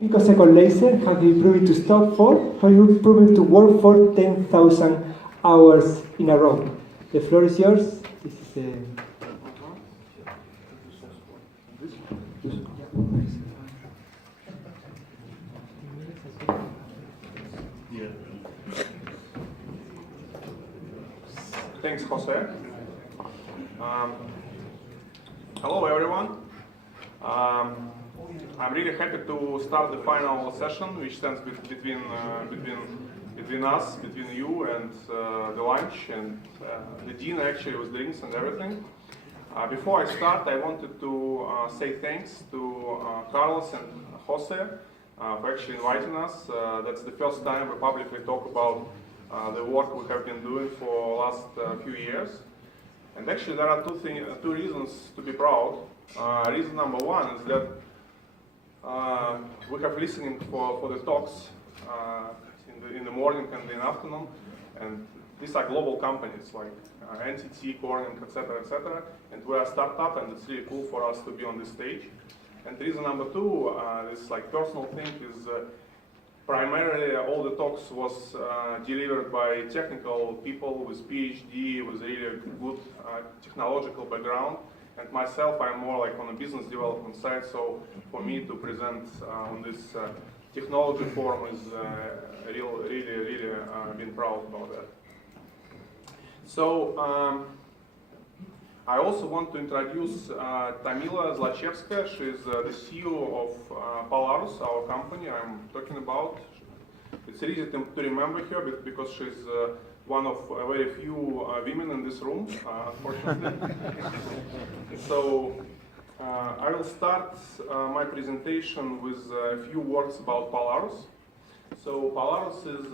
picosecond laser have you proven to stop for? Have you proven to work for 10,000 hours in a row? The floor is yours. This is the... Thanks, Jose. Hello, everyone. I'm really happy to start the final session, which stands between us, between you and the lunch and the dinner, actually, with drinks and everything. Before I start, I wanted to say thanks to Carlos and Jose for actually inviting us. That's the first time we publicly talk about the work we have been doing for the last few years. And actually there are two reasons to be proud. Reason number one is that we have listening for the talks in the morning and in the afternoon, and these are global companies like NTT, Corning, etc., and we are a startup, and it's really cool for us to be on this stage. And reason number two, this like personal thing is primarily all the talks was delivered by technical people with PhD, with really good technological background. And myself, I'm more like on the business development side, so for me to present on this technology forum is really been proud about that. So I also want to introduce Tamila Zlachevskaya. She's the CEO of Polaris, our company I'm talking about. It's easy to remember her because she's one of very few women in this room, unfortunately. So I will start my presentation with a few words about Polaris. So Polaris is,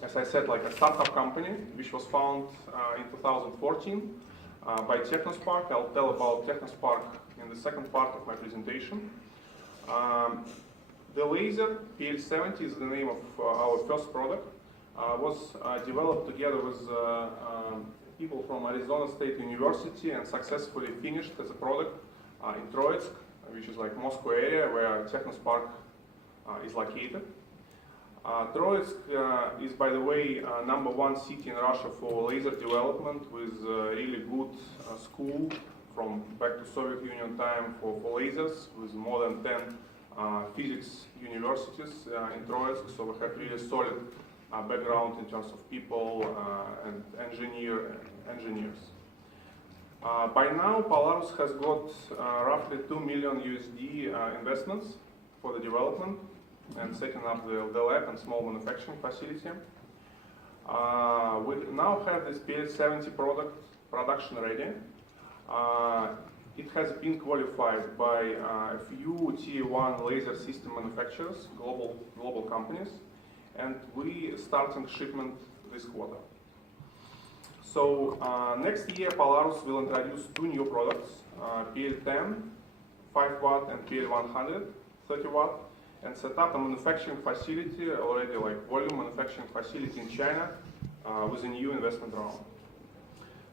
as I said, like a startup company which was founded in 2014 by Technospark. I'll tell about Technospark in the second part of my presentation. The laser, PL70 is the name of our first product. Was developed together with people from Arizona State University and successfully finished as a product in Troitsk, which is like Moscow area where Technospark is located. Troitsk is, by the way, #1 city in Russia for laser development, with really good school from back to Soviet Union time for lasers, with more than 10 physics universities in Troitsk. So we have really solid background in terms of people and engineers. By now, Polaris has got roughly $2 million USD investments for the development and setting up the lab and small manufacturing facility. We now have this PL70 product production ready. It has been qualified by a few Tier 1 laser system manufacturers, global companies, and we starting shipment this quarter. So next year, Polaris will introduce two new products, PL10, 5 watt, and PL100, 30 watt, and set up a manufacturing facility, already like volume manufacturing facility in China with a new investment round.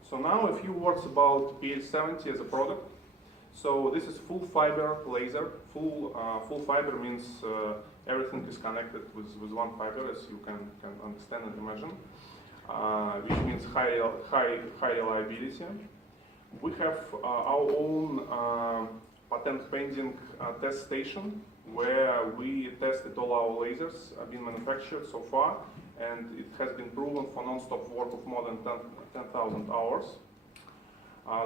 So now a few words about PL70 as a product. So this is full fiber laser. Full fiber means everything is connected with one fiber, as you can understand and imagine, which means high reliability. We have our own patent pending test station where we tested all our lasers being manufactured so far, and it has been proven for non-stop work of more than 10,000 hours.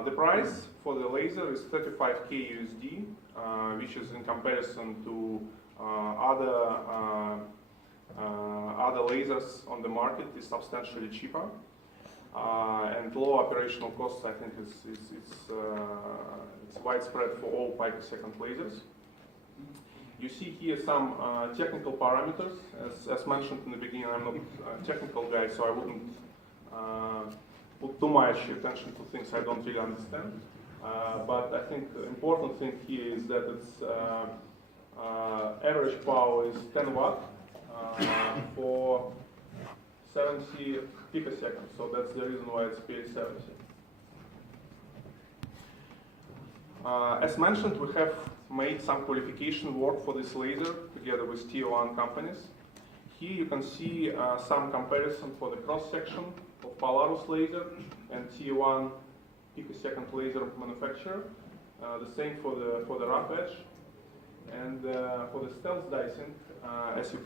The price for the laser is 35K USD, which is in comparison to other lasers on the market is substantially cheaper, and low operational costs. I think it's widespread for all picosecond lasers. You see here some technical parameters. As mentioned in the beginning, I'm not a technical guy, so I wouldn't put too much attention to things I don't really understand. But I think the important thing here is that its average power is 10 watt for 70 picoseconds. So that's the reason why it's PL70. As mentioned, we have made some qualification work for this laser together with tier 1 companies. Here you can see some comparison for the cross-section of Polaris laser and tier 1 picosecond laser manufacturer. The same for the rough edge. And for the stealth dicing, as you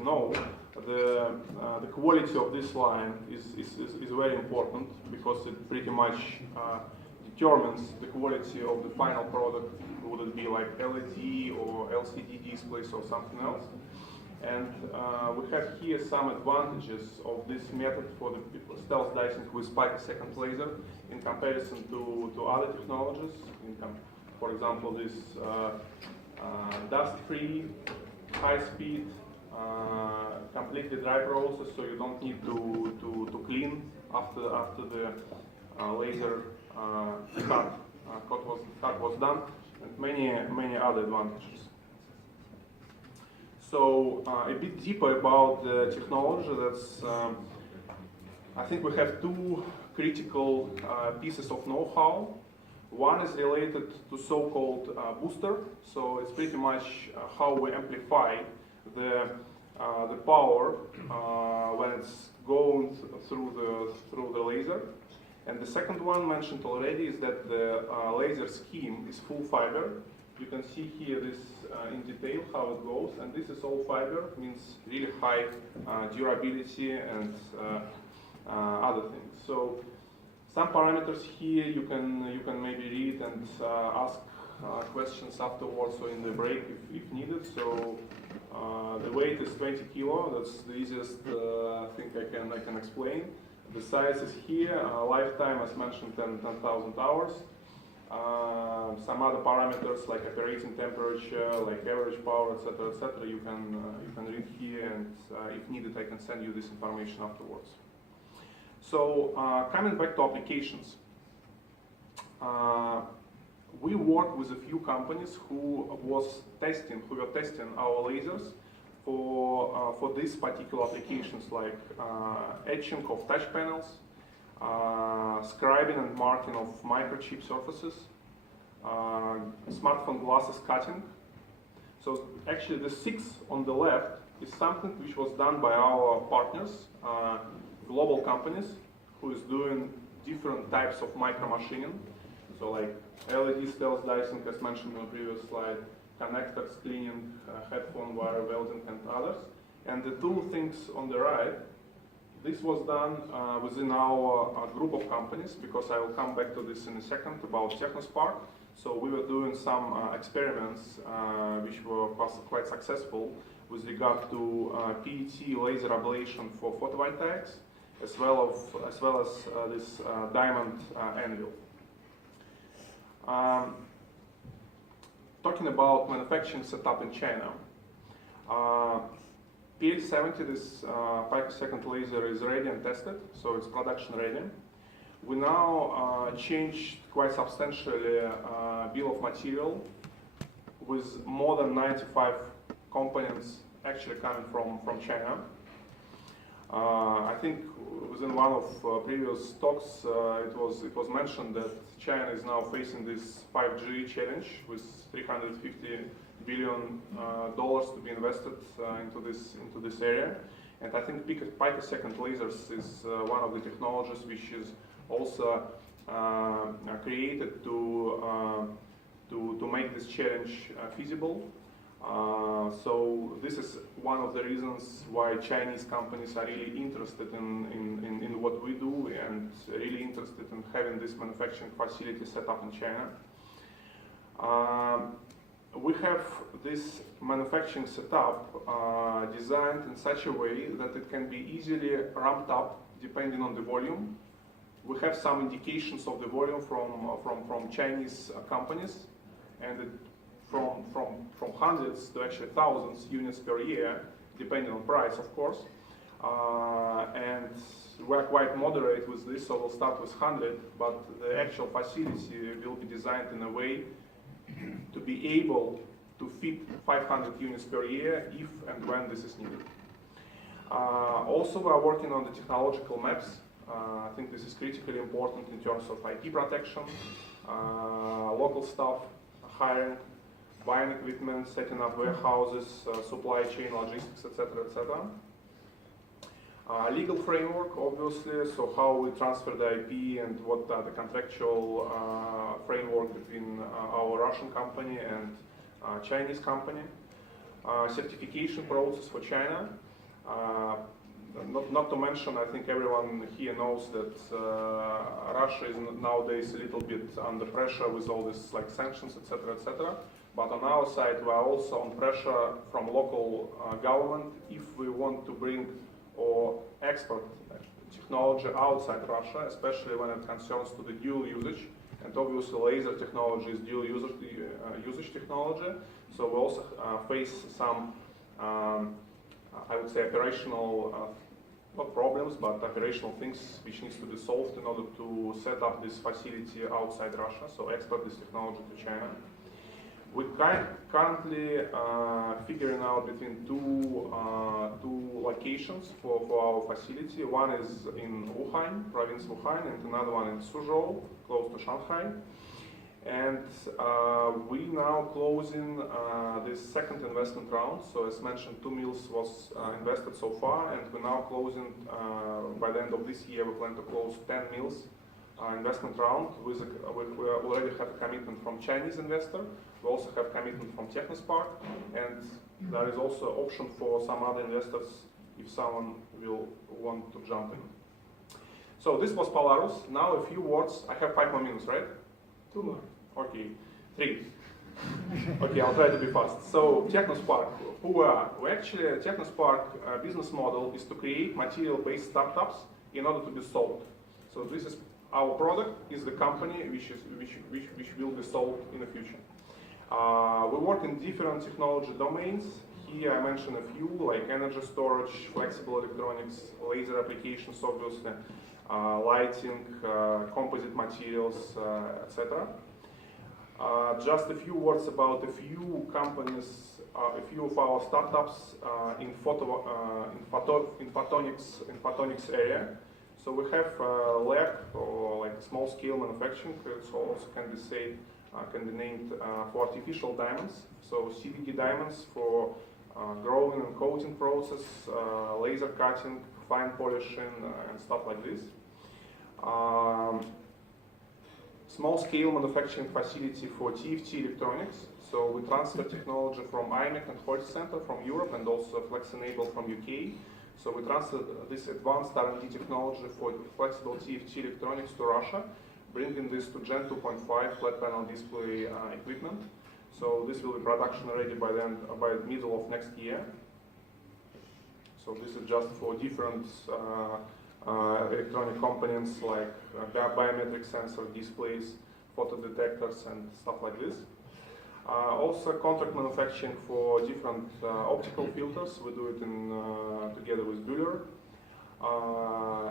know, the quality of this line is very important because it pretty much determines the quality of the final product. Would it be like LED or LCD displays or something else? And we have here some advantages of this method for the stealth dicing with picosecond laser in comparison to other technologies. For example, this dust-free, high-speed, completely dry process, so you don't need to clean after the laser cut was done, and many other advantages. So a bit deeper about the technology. I think we have two critical pieces of know-how. One is related to so-called booster. So it's pretty much how we amplify the power when it's going through the laser. And the second one mentioned already is that the laser scheme is full fiber. You can see here this in detail how it goes, and this is all fiber, means really high durability and other things. So some parameters here you can maybe read and ask questions afterwards or in the break if needed. So the weight is 20 kilo. That's the easiest thing I can explain. The size is here. Lifetime, as mentioned, 10,000 hours. Some other parameters like operating temperature, like average power, etc. You can read here, and if needed, I can send you this information afterwards. So coming back to applications, we work with a few companies who were testing our lasers for these particular applications, like etching of touch panels, scribing and marking of microchip surfaces, smartphone glasses cutting. So actually the 6 on the left is something which was done by our partners, global companies, who is doing different types of micro machining. So like LED stealth dicing, as mentioned in the previous slide, connectors, cleaning, headphone wire welding, and others. And the two things on the right, this was done within our group of companies, because I will come back to this in a second about TechnoSpark. So we were doing some experiments which were quite successful with regard to PET laser ablation for photovoltaics, as well as this diamond anvil. Talking about manufacturing setup in China, PL70, this picosecond laser, is ready and tested, so it's production ready. We now changed quite substantially bill of material with more than 95 components actually coming from China. I think within one of previous talks it was mentioned that China is now facing this 5G challenge with $350 billion to be invested into this area, and I think picosecond lasers is one of the technologies which is also created to make this challenge feasible. So this is one of the reasons why Chinese companies are really interested in what we do and really interested in having this manufacturing facility set up in China. We have this manufacturing setup designed in such a way that it can be easily ramped up depending on the volume. We have some indications of the volume from Chinese companies, and from hundreds to actually thousands units per year, depending on price, of course. And we're quite moderate with this, so we'll start with 100, but the actual facility will be designed in a way to be able to fit 500 units per year if and when this is needed. Also, we are working on the technological maps. I think this is critically important in terms of IP protection, local stuff. hiring, buying equipment, setting up warehouses, supply chain, logistics, etc., etc. Legal framework, obviously, so how we transfer the IP and what are the contractual framework between our Russian company and Chinese company. Certification process for China. Not to mention, I think everyone here knows that Russia is nowadays a little bit under pressure with all this like sanctions, etc., etc. But on our side, we are also on pressure from local government if we want to bring or export technology outside Russia, especially when it concerns to the dual usage. And obviously, laser technology is dual usage technology. So we also face some, I would say, operational, not problems, but operational things which needs to be solved in order to set up this facility outside Russia, so export this technology to China. We're currently figuring out between two locations for our facility. One is in Wuhan, province Wuhan, and another one in Suzhou, close to Shanghai. And we now closing this second investment round. So as mentioned, 2 mils was invested so far, and we're now closing, by the end of this year, we plan to close 10 mils investment round. We already have a commitment from Chinese investor. We also have commitment from Technospark, and there is also option for some other investors if someone will want to jump in. So this was Polaris. Now a few words. I have 5 more minutes, right? 2 more. Okay, 3. Okay, I'll try to be fast. So Technospark, who we are? We actually, Technospark business model is to create material-based startups in order to be sold. So this is our product, is the company which will be sold in the future. We work in different technology domains. Here I mentioned a few, like energy storage, flexible electronics, laser applications, obviously, lighting, composite materials, etc. Just a few words about a few companies, a few of our startups in photonics area. So we have lab, or like small scale manufacturing. It also can be said, can be named for artificial diamonds. So CVD diamonds for growing and coating process, laser cutting, fine polishing, and stuff like this. Small scale manufacturing facility for TFT electronics. So we transfer technology from IMEC and Holt Center from Europe, and also FlexEnable from UK. So we transfer this advanced R&D technology for flexible TFT electronics to Russia, bringing this to Gen 2.5 flat panel display equipment. So this will be production ready by the middle of next year. So this is just for different electronic components like biometric sensor displays, photo detectors, and stuff like this. Also contract manufacturing for different optical filters. We do it together with Bühler.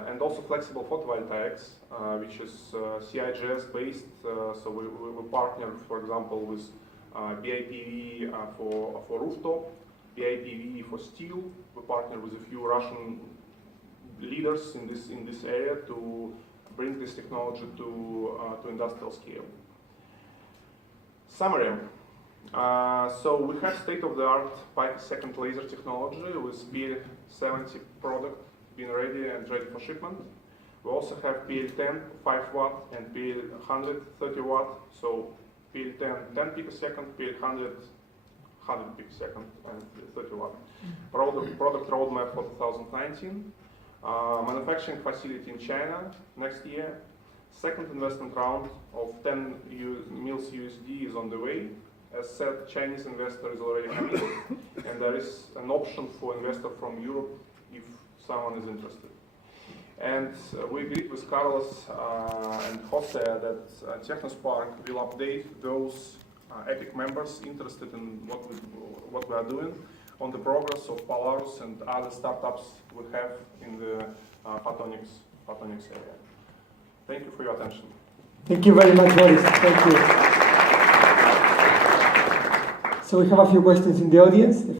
And also flexible photovoltaics, which is CIGS based. So we partner, for example, with BIPV for rooftop, BIPV for steel. We partner with a few Russian leaders in this area to bring this technology to industrial scale. Summary. So we have state-of-the-art 5-second laser technology with PL70 product being ready and ready for shipment. We also have PL10 5 watt and PL100 30 watt. So PL10 10 picosecond, PL100 100 picosecond, and 30 watt. Product roadmap for 2019. Manufacturing facility in China next year. Second investment round of 10 mils USD is on the way. As said, Chinese investor is already committed, and there is an option for investor from Europe if someone is interested. And we agreed with Carlos and Jose that Technospark will update those EPIC members interested in what we are doing on the progress of Polaris and other startups we have in the photonics area. Thank you for your attention. Thank you very much, Boris. Thank you. So we have a few questions in the audience.